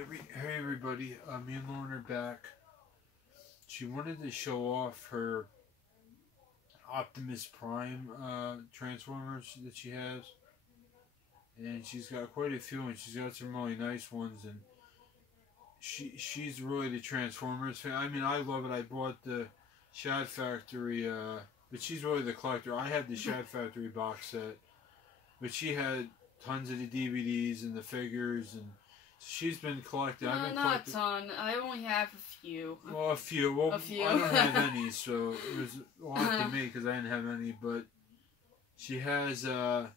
Hey everybody, me and Lauren are back. She wanted to show off her Optimus Prime Transformers that she has. And she's got quite a few, and she's got some really nice ones, and she's really the Transformers fan. I mean, I love it. I bought the Shad Factory, but she's really the collector. I have the Shad Factory box set, but she had tons of the DVDs and the figures, and she's been collecting. No, I've been not a ton. I only have a few. Well, a few. Well, a few. I don't have any, so it was a lot to me because I didn't have any. But she has all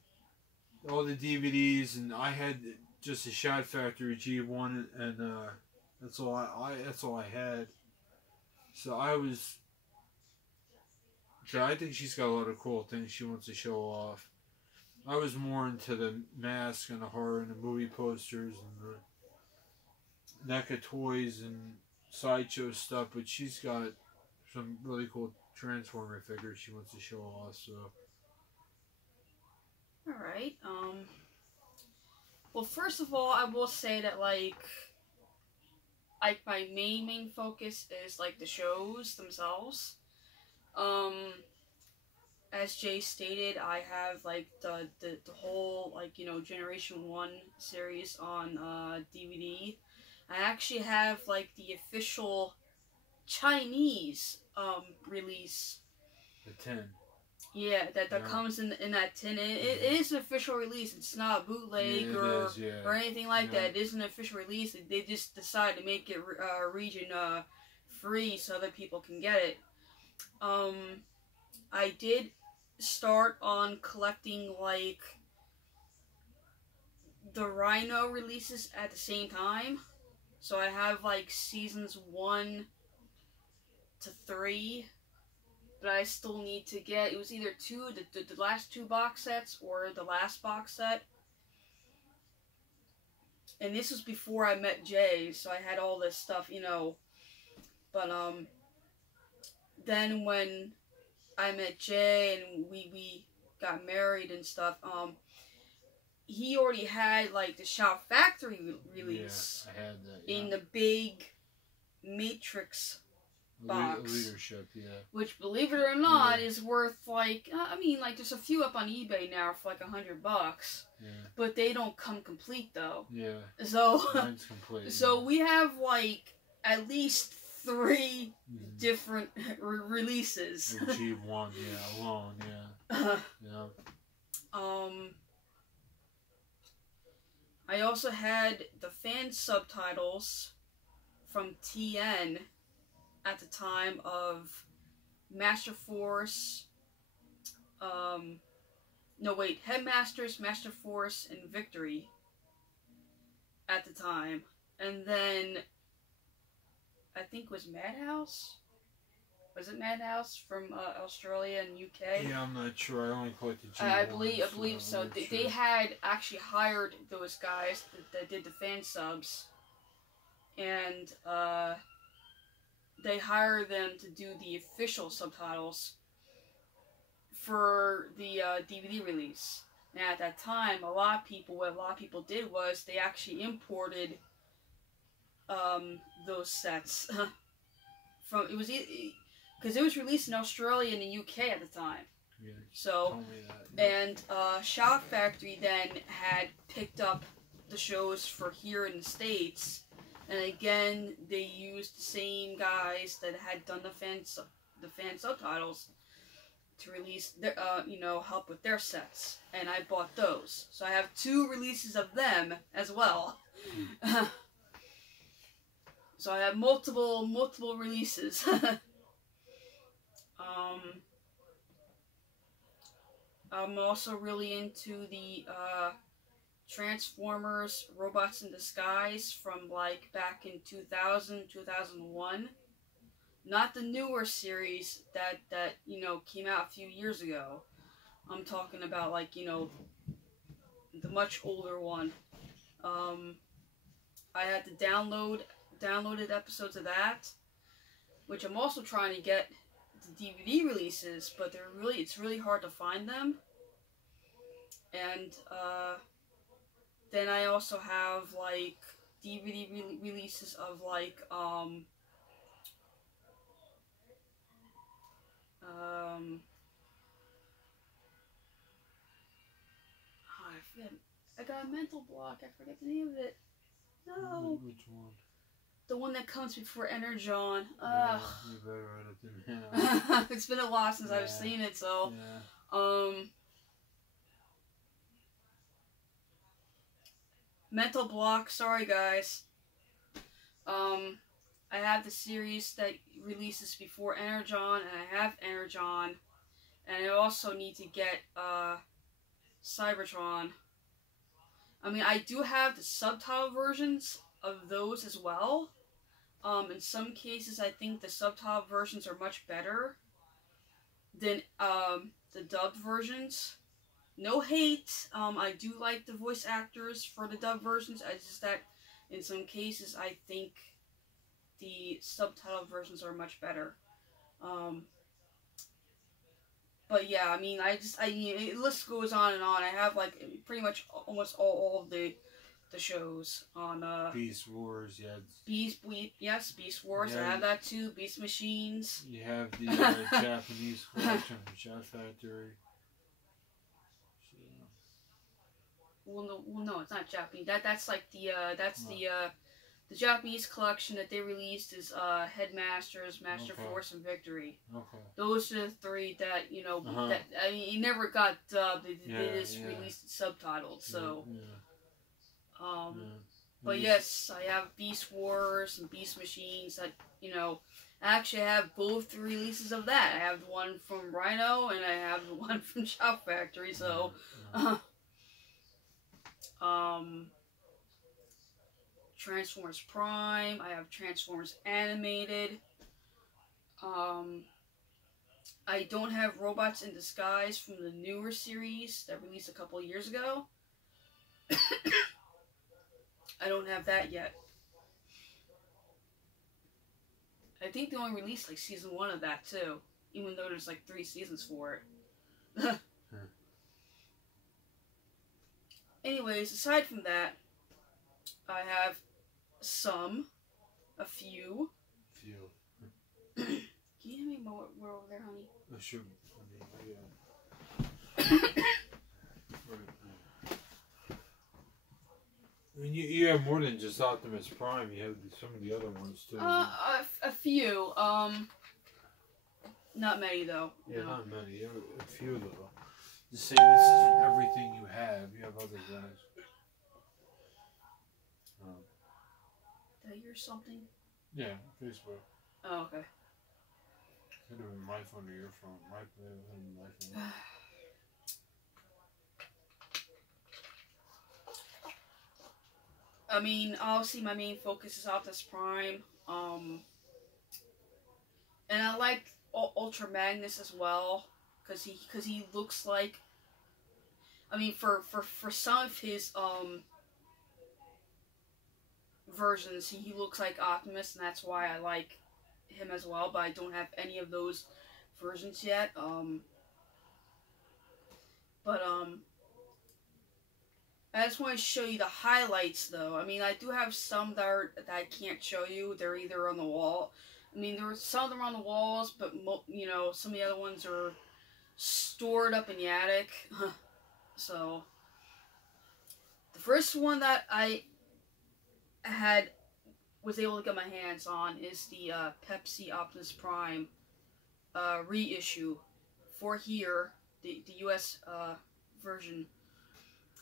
the DVDs, and I had just a Shad Factory G1, and that's all that's all I had. So I think she's got a lot of cool things she wants to show off. I was more into the mask and the horror and the movie posters and the NECA toys and sideshow stuff, but she's got some really cool Transformer figures she wants to show off. So, all right. Well, first of all, I will say that like my main focus is like the shows themselves. As Jay stated, I have like the whole like Generation 1 series on DVD. I actually have like the official Chinese release. the 10. Yeah, that comes in that tin. It is an official release. It's not a bootleg or anything like that. It is an official release. They just decided to make it region free so other people can get it. I did start on collecting like the Rhino releases at the same time. So I have like seasons 1 to 3. But I still need to get, it was either the last 2 box sets or the last box set. And this was before I met Jay, so I had all this stuff, But, then when I met Jay and we got married and stuff, he already had, like, the Shout Factory release. Yeah, I had that, yeah. In the big Matrix box. Leadership, yeah. Which, believe it or not, is worth like there's a few up on eBay now for like $100. Yeah. But they don't come complete though. Yeah. So mine's complete. So we have like at least 3 different releases. The G1, yeah, alone, yeah. Yeah. I also had the fan subtitles from TN at the time of Master Force, Headmasters, Master Force, and Victory at the time. And then, I think it was Madhouse? Was it Madhouse from Australia and UK? Yeah, I'm not sure. I only collected G1. I believe so. They had actually hired those guys that did the fan subs. And, they hire them to do the official subtitles for the DVD release. Now at that time, what a lot of people did was they actually imported those sets from because it was released in Australia and the UK at the time. Yeah, so told me that, yeah. And Shout Factory then had picked up the shows for here in the States. And again, they used the same guys that had done the fan subtitles to release their, help with their sets. And I bought those. So I have 2 releases of them as well. So I have multiple releases. I'm also really into the, Transformers Robots in Disguise from like back in 2000, 2001. Not the newer series that came out a few years ago. I'm talking about like, the much older one. I had to downloaded episodes of that, which I'm also trying to get the DVD releases, but it's really hard to find them. And then I also have like DVD releases of like oh, I forget. I got a mental block. I forget the name of it. No. Which one? The one that comes before Energon. Yeah, you better write it down. It's been a while since Yeah. I've seen it, so Yeah. mental block. Sorry, guys. I have the series that releases before Energon, and I have Energon, and I also need to get Cybertron. I mean, I do have the subtitle versions of those as well. In some cases, I think the subtitle versions are much better than the dubbed versions. No hate. I do like the voice actors for the dubbed versions. It's just that in some cases, I think the subtitle versions are much better. But yeah, I mean, the list goes on and on. I have like pretty much almost all of the shows on Beast Wars, yeah. Beast Wars. Yeah, I have that too. Beast Machines. You have the Japanese collection from Shout Factory. Well, no, it's not Japanese. That's like the Japanese collection that they released is Headmasters, Master Force, and Victory. Okay. Those are the three that that I mean, it never got dubbed. They just released it subtitled. So, but yes, I have Beast Wars and Beast Machines. That I actually have both releases of that. I have the one from Rhino and I have the one from Shout Factory. So, Transformers Prime. I have Transformers Animated. I don't have Robots in Disguise from the newer series that released a couple of years ago. I don't have that yet. I think they only released like season 1 of that too, even though there's like 3 seasons for it. Anyways, aside from that, I have a few. Can you hand me more over there, honey? Sure. I mean, you have more than just Optimus Prime. You have some of the other ones too. A few. Not many though. Yeah, no. Not many. You have a few though. Just say this isn't everything you have. You have other guys. Did I hear something? Yeah, Facebook. Oh, okay. Could have been my phone or your phone. My phone. I mean, obviously my main focus is Optimus Prime. And I like Ultra Magnus as well, cause he looks like. I mean, for some of his versions, he looks like Optimus, and that's why I like him as well. But I don't have any of those versions yet. I just want to show you the highlights, though. I mean, I do have some that I can't show you. They're either on the wall. I mean, there are some of them on the walls, but some of the other ones are stored up in the attic. So, the first one that I was able to get my hands on is the Pepsi Optimus Prime reissue for here, the US version.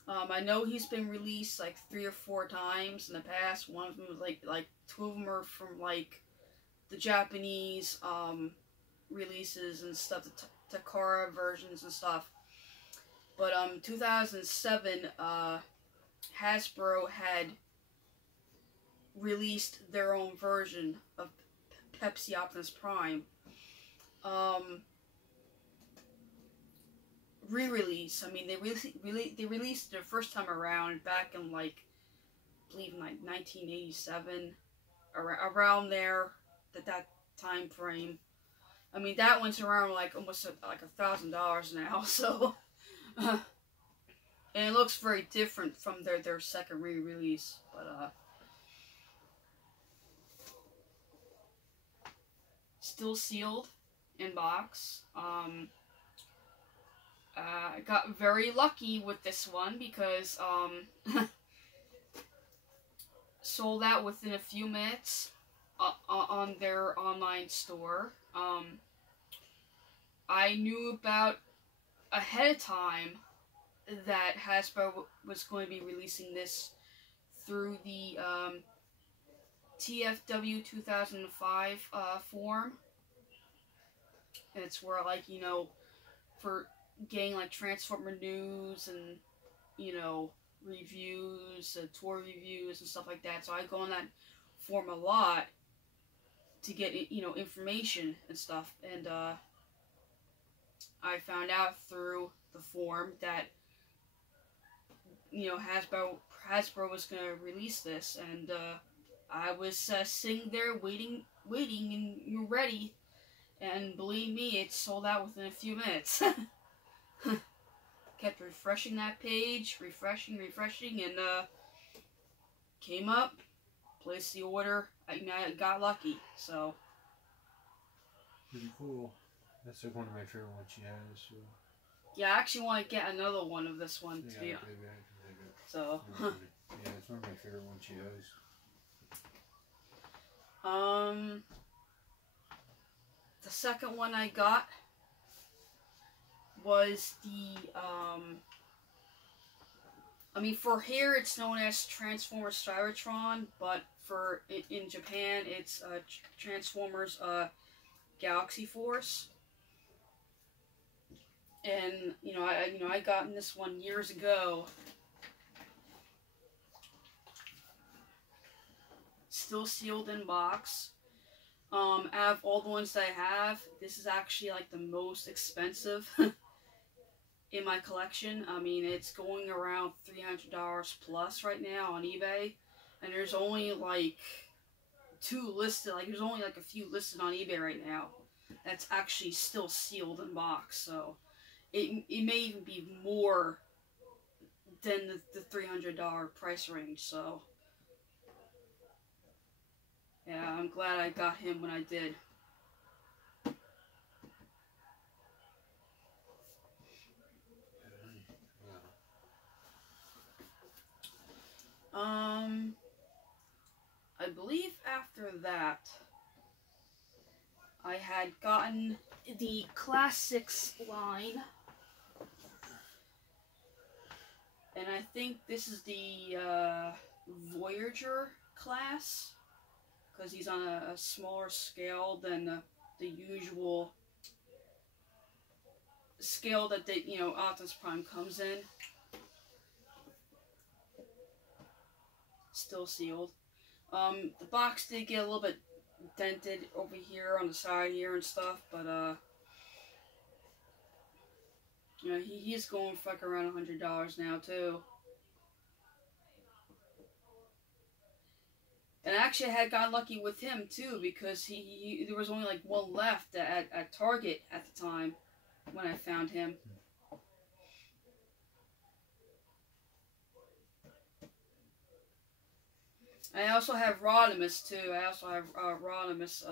I know he's been released like 3 or 4 times in the past. One of them was like 2 of them are from like the Japanese releases and stuff, the Takara versions and stuff. But 2007, Hasbro had released their own version of Pepsi Optimus Prime. Re-release. I mean, they released it the first time around back in like, I believe like 1987, around there, that time frame. I mean, that one's around like almost like $1,000 now. So, and it looks very different from their second re-release. But still sealed in box. I got very lucky with this one because sold out within a few minutes on their online store. I knew about ahead of time that Hasbro was going to be releasing this through the TFW 2005 forum. And it's where, like, you know, for getting like Transformer news and, you know, reviews, tour reviews and stuff like that. So I go on that forum a lot to get, you know, information and stuff. And I found out through the forum that, you know, Hasbro was going to release this, and I was sitting there waiting, and you're ready. And believe me, it sold out within a few minutes. Kept refreshing that page, refreshing, and came up, placed the order. I got lucky, so. Pretty cool. That's like one of my favorite ones she has. So. Yeah, I actually want to get another one of this one. Yeah, Maybe. So. Yeah, it's one of my favorite ones she has. The second one I got was the, I mean, for here it's known as Transformers Cybertron, but in Japan it's Transformers Galaxy Force. And I gotten this one years ago. Still sealed in box. Out of all the ones that I have, this is actually like the most expensive in my collection. I mean, it's going around $300 plus right now on eBay, and there's only like two listed. Like, there's only like a few listed on eBay right now. That's actually still sealed in box, so it may even be more than the $300 price range. So. Yeah, I'm glad I got him when I did. I believe after that, I had gotten the Classics line. And I think this is the Voyager class. Because he's on a smaller scale than the usual scale that Optimus Prime comes in. Still sealed. The box did get a little bit dented over here on the side here and stuff, but he's going for like around $100 now too. And actually, I had gotten lucky with him too, because there was only like one left at Target at the time when I found him. I also have Rodimus too. I also have Rodimus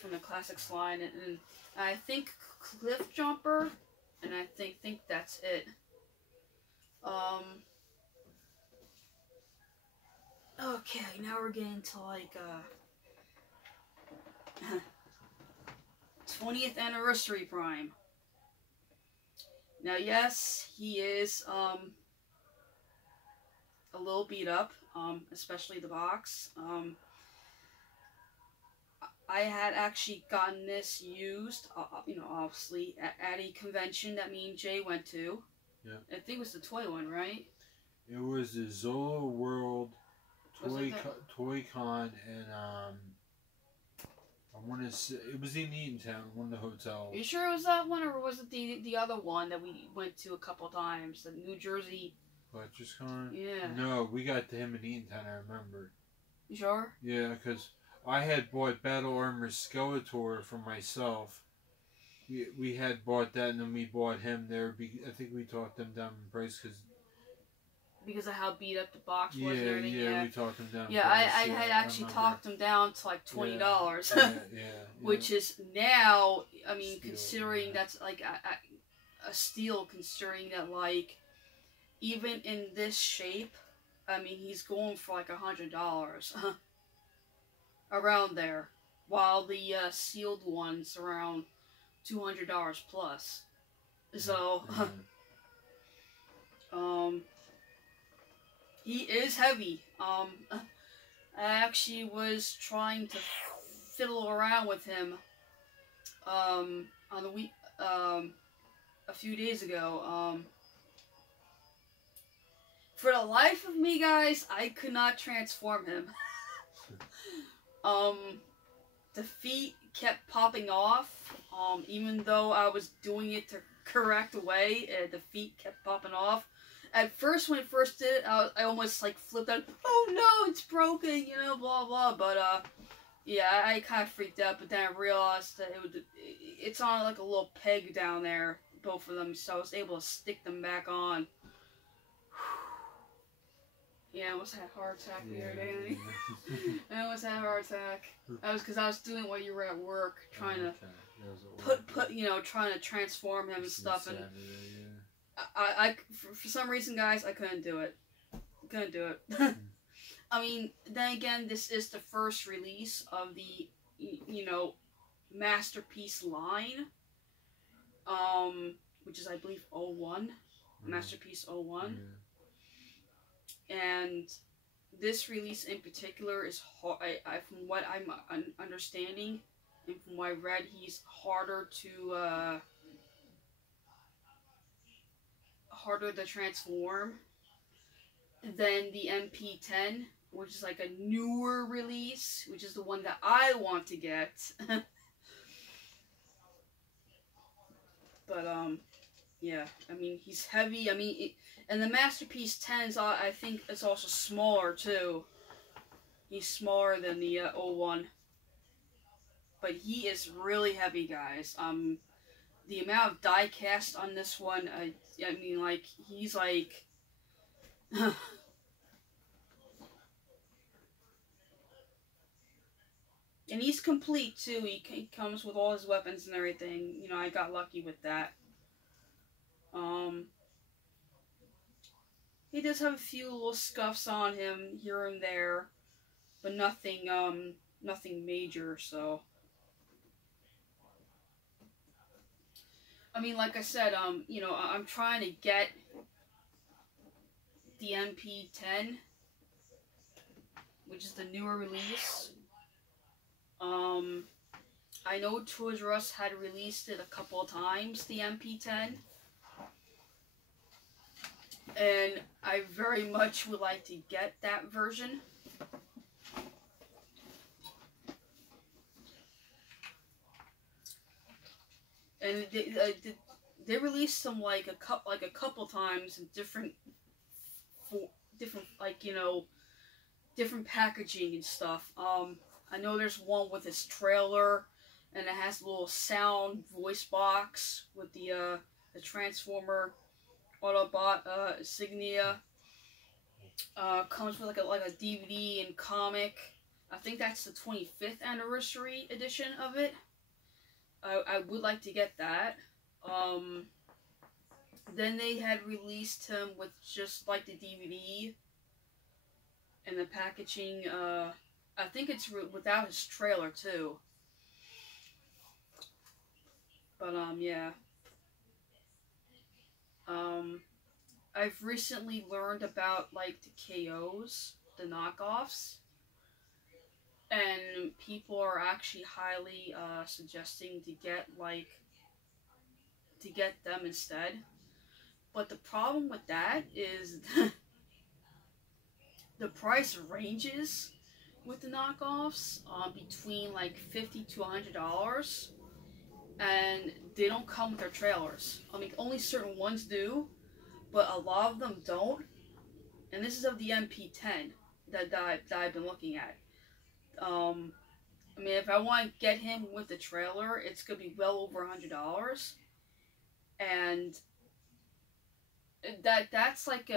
from the Classics line, and I think Cliff Jumper, and I think that's it. Okay, now we're getting to like 20th anniversary Prime. Now, yes, he is a little beat up, especially the box. I had actually gotten this used, obviously at a convention that me and Jay went to. Yeah. I think it was the toy one, right? It was the Zola World Toy Con, and I want to say it was in Eatontown, one of the hotels. Are you sure it was that one, or was it the other one that we went to a couple times, the New Jersey? Electric Con? Yeah. No, we got to him in Eatontown, I remember. You sure? Yeah, because I had bought Battle Armor Skeletor for myself. We had bought that, and then we bought him there. I think we talked them down in price because because of how beat up the box was Yeah, and everything. yeah, we talked him down. Yeah, I had actually talked him down to like $20, yeah, which is now, I mean, Steal, considering yeah. that's like a steal, considering that like even in this shape, I mean, he's going for like $100 around there, while the sealed one's around $200 plus. So, he is heavy. I actually was trying to fiddle around with him, on the week, a few days ago. For the life of me, guys, I could not transform him. The feet kept popping off. Even though I was doing it the correct way, the feet kept popping off. At first, when it first did it, I almost like flipped out. Oh no, it's broken, you know, blah blah. But yeah, I kind of freaked out. But then I realized that it's on like a little peg down there, both of them, so I was able to stick them back on. Yeah, I almost had a heart attack the other day. I almost had a heart attack. That was because I was doing while you were at work, trying to trying to transform him and stuff. And I for some reason, guys, I couldn't do it. Couldn't do it. I mean, then again, this is the first release of the, Masterpiece line. Which is, I believe, 01. Masterpiece 01. And this release in particular is hard. From what I'm understanding and from what I read, he's harder to transform than the MP10, which is like a newer release, which is the one that I want to get. But yeah, I mean, he's heavy. I mean, and the Masterpiece 10s, I think it's also smaller too. He's smaller than the 01. But he is really heavy, guys. The amount of die cast on this one, I mean, like, he's like... And he's complete, too. He comes with all his weapons and everything. You know, I got lucky with that. He does have a few little scuffs on him here and there, but nothing major, so. I mean, like I said, I'm trying to get the MP10, which is the newer release. I know Toys R Us had released it a couple of times, the MP10. And I very much would like to get that version. And they released them like a couple times in different different packaging and stuff. I know there's one with its trailer, and it has a little sound voice box with the Transformer Autobot insignia. Comes with like a DVD and comic. I think that's the 25th anniversary edition of it. I would like to get that. Then they had released him with just like the DVD and the packaging. I think it's without his trailer too. But yeah. I've recently learned about like the KOs, the knockoffs, and people are actually highly suggesting to get them instead. But the problem with that is the price ranges with the knockoffs between like $50 to $100, and they don't come with their trailers. I mean, only certain ones do, but a lot of them don't. And this is of the MP10 that I've been looking at. I mean, if I want to get him with the trailer, it's gonna be well over $100. And that's like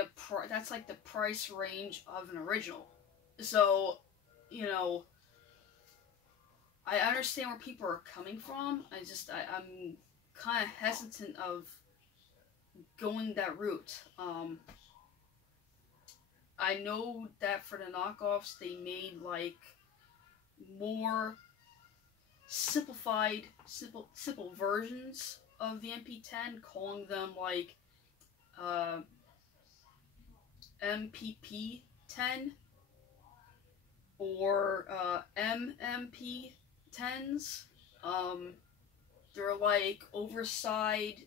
that's like the price range of an original. So, you know, I understand where people are coming from. I'm kind of hesitant of going that route. I know that for the knockoffs, they made like more simple versions of the MP10, calling them like uh, MPP10 or MMP10s. They're like oversized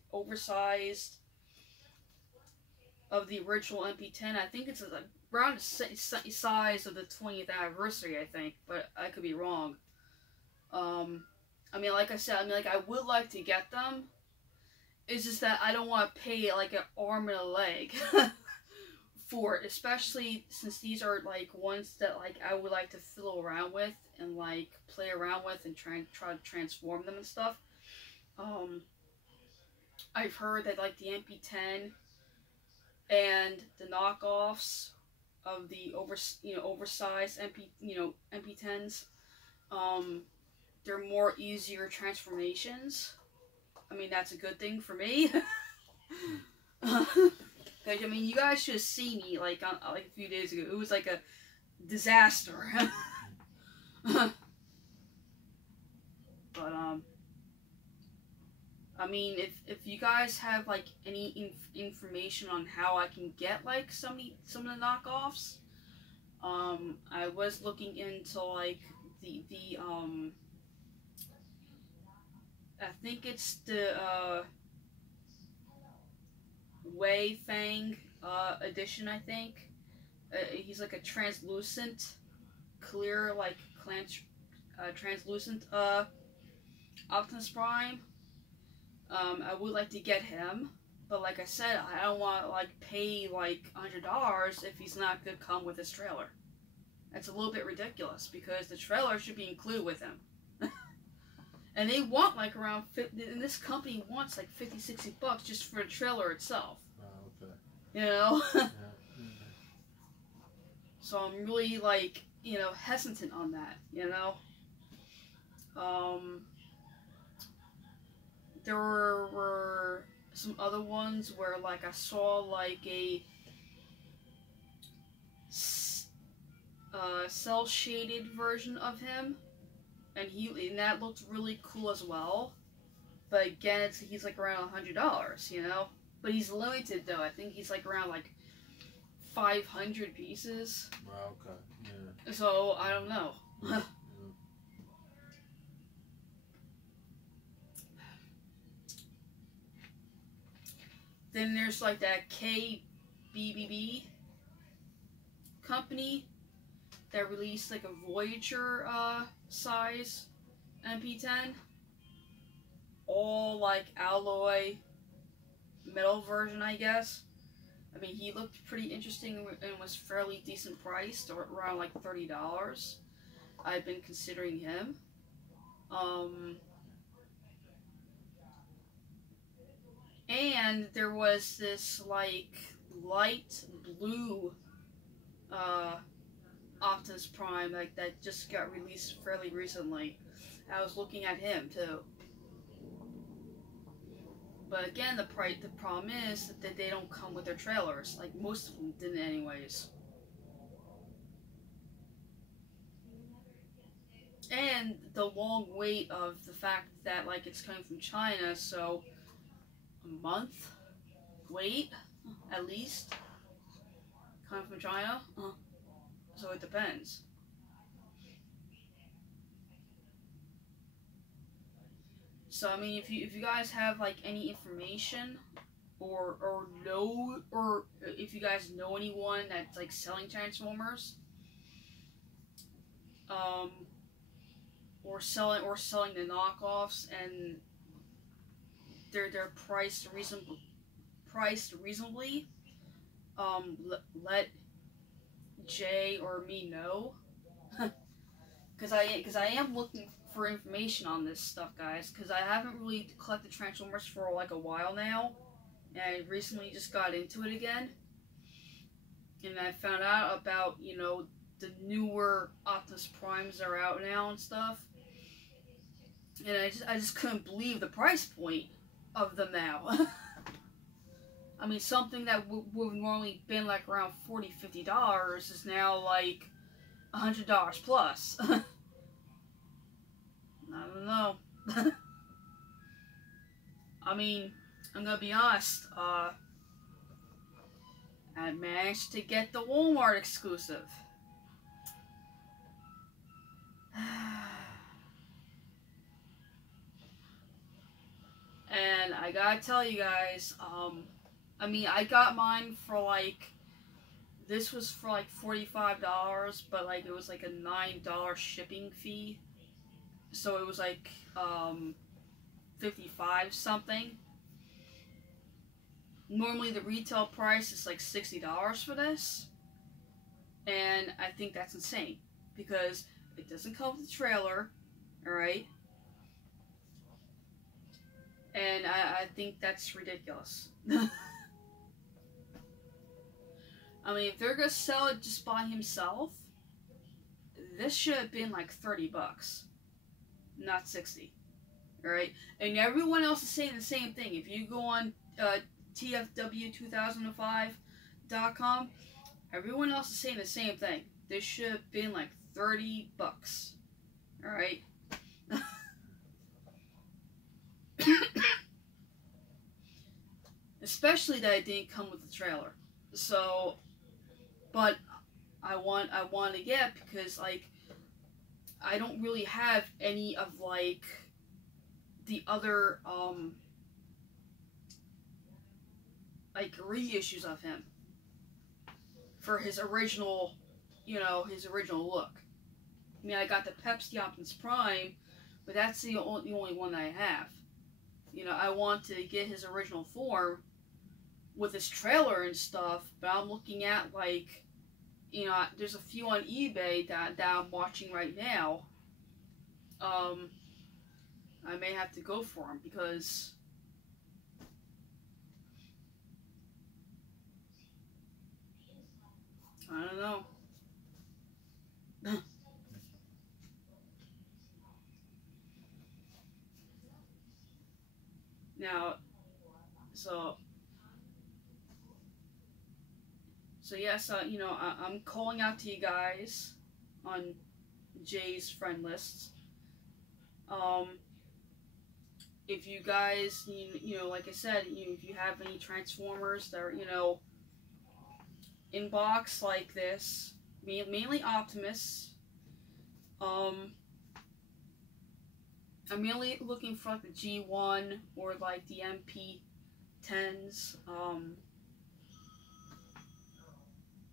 of the original MP10. I think it's like around the size of the 20th anniversary, I think, but I could be wrong. I mean, like I said, I mean, like I would like to get them. It's just that I don't want to pay like an arm and a leg for it, especially since these are like ones that like I would like to fiddle around with and like play around with and try to transform them and stuff. I've heard that like the MP10 and the knockoffs of the oversized MP10s, they're more easier transformations. I mean, that's a good thing for me. Like, I mean, you guys should have seen me like like a few days ago. It was like a disaster. But I mean, if you guys have like any information on how I can get like some of the knockoffs, I was looking into like the I think it's the Wei Fang edition. I think he's like a translucent, clear like translucent Optimus Prime. I would like to get him, but like I said, I don't want to like pay like $100 if he's not gonna come with his trailer. That's a little bit ridiculous because the trailer should be included with him. And they want like around and this company wants like $50-$60 just for the trailer itself. Oh, okay. You know? Yeah. So I'm really like, you know, hesitant on that, you know? There were some other ones where like I saw like a cell shaded version of him, and that looked really cool as well. But again, he's like around $100, you know. But he's limited though. I think he's like around like 500 pieces. Wow. Okay. Yeah. So I don't know. Yeah. Then there's like that KBBB company that released like a Voyager size MP10, all like alloy metal version, I guess. I mean, he looked pretty interesting and was fairly decent priced, or around like $30. I've been considering him. And there was this like light blue Optimus Prime like that just got released fairly recently. I was looking at him too. But again, the problem is that they don't come with their trailers. Like most of them didn't, anyways. And the long wait of the fact that like it's coming from China, so a month wait at least coming from China. So it depends. So I mean, if you guys have like any information, or if you guys know anyone that's like selling Transformers, or selling the knockoffs, and they're priced reasonably, let Jay or me know, because I am looking for information on this stuff, guys, because I haven't really collected Transformers for like a while now, and I recently just got into it again, and I found out about, you know, the newer Optimus Primes are out now and stuff, and I just couldn't believe the price point of them now. I mean, something that would have normally been like around $40-50 is now like $100 plus. I don't know. I mean, I'm gonna be honest. I managed to get the Walmart exclusive. And I gotta tell you guys, I mean, I got mine for like, this was for like $45, but like it was like a $9 shipping fee. So it was like 55 something. Normally the retail price is like $60 for this. And I think that's insane because it doesn't come with the trailer, alright? And I think that's ridiculous. I mean, if they're gonna sell it just by himself, this should have been like $30, not 60. Alright? And everyone else is saying the same thing. If you go on TFW2005.com, everyone else is saying the same thing. This should have been like $30. Alright? Especially that it didn't come with the trailer. So, but I want to get, because like I don't really have any of like the other like reissues of him for his original, you know, his original look. I mean, I got the Pepsi Optimus Prime, but that's the only one that I have. You know, I want to get his original form with his trailer and stuff, but I'm looking at like, you know, there's a few on eBay that I'm watching right now. I may have to go for them because I don't know. Now, so yes, you know, I'm calling out to you guys on Jay's friend list. If you guys, you know, like I said, if you have any Transformers that are, you know, in box like this, mainly Optimus. I'm mainly looking for like the G1 or like the MP10s.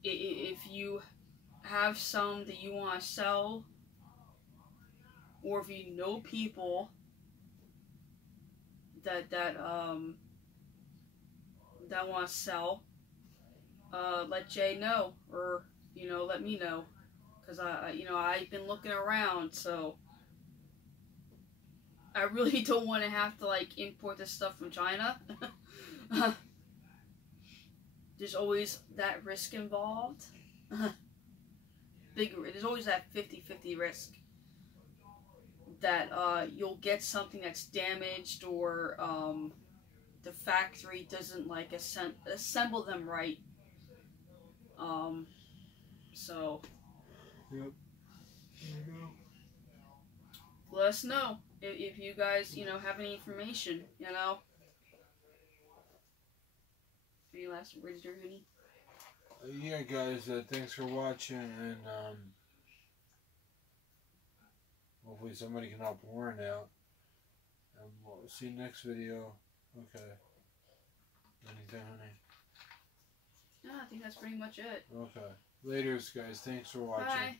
If you have some that you want to sell, or if you know people that want to sell, let Jay know, or you know, let me know, because you know, I've been looking around, so I really don't want to have to like import this stuff from China. There's always that risk involved. There's always that 50-50 risk that you'll get something that's damaged, or the factory doesn't like assemble them right. So Yep. let us know if you guys, you know, have any information, you know. Any last words, Dirty? Yeah, guys, thanks for watching, and hopefully somebody can help Warren out. And we'll see you next video. Okay. Anything, honey? No, I think that's pretty much it. Okay. Laters, guys. Thanks for watching. Bye.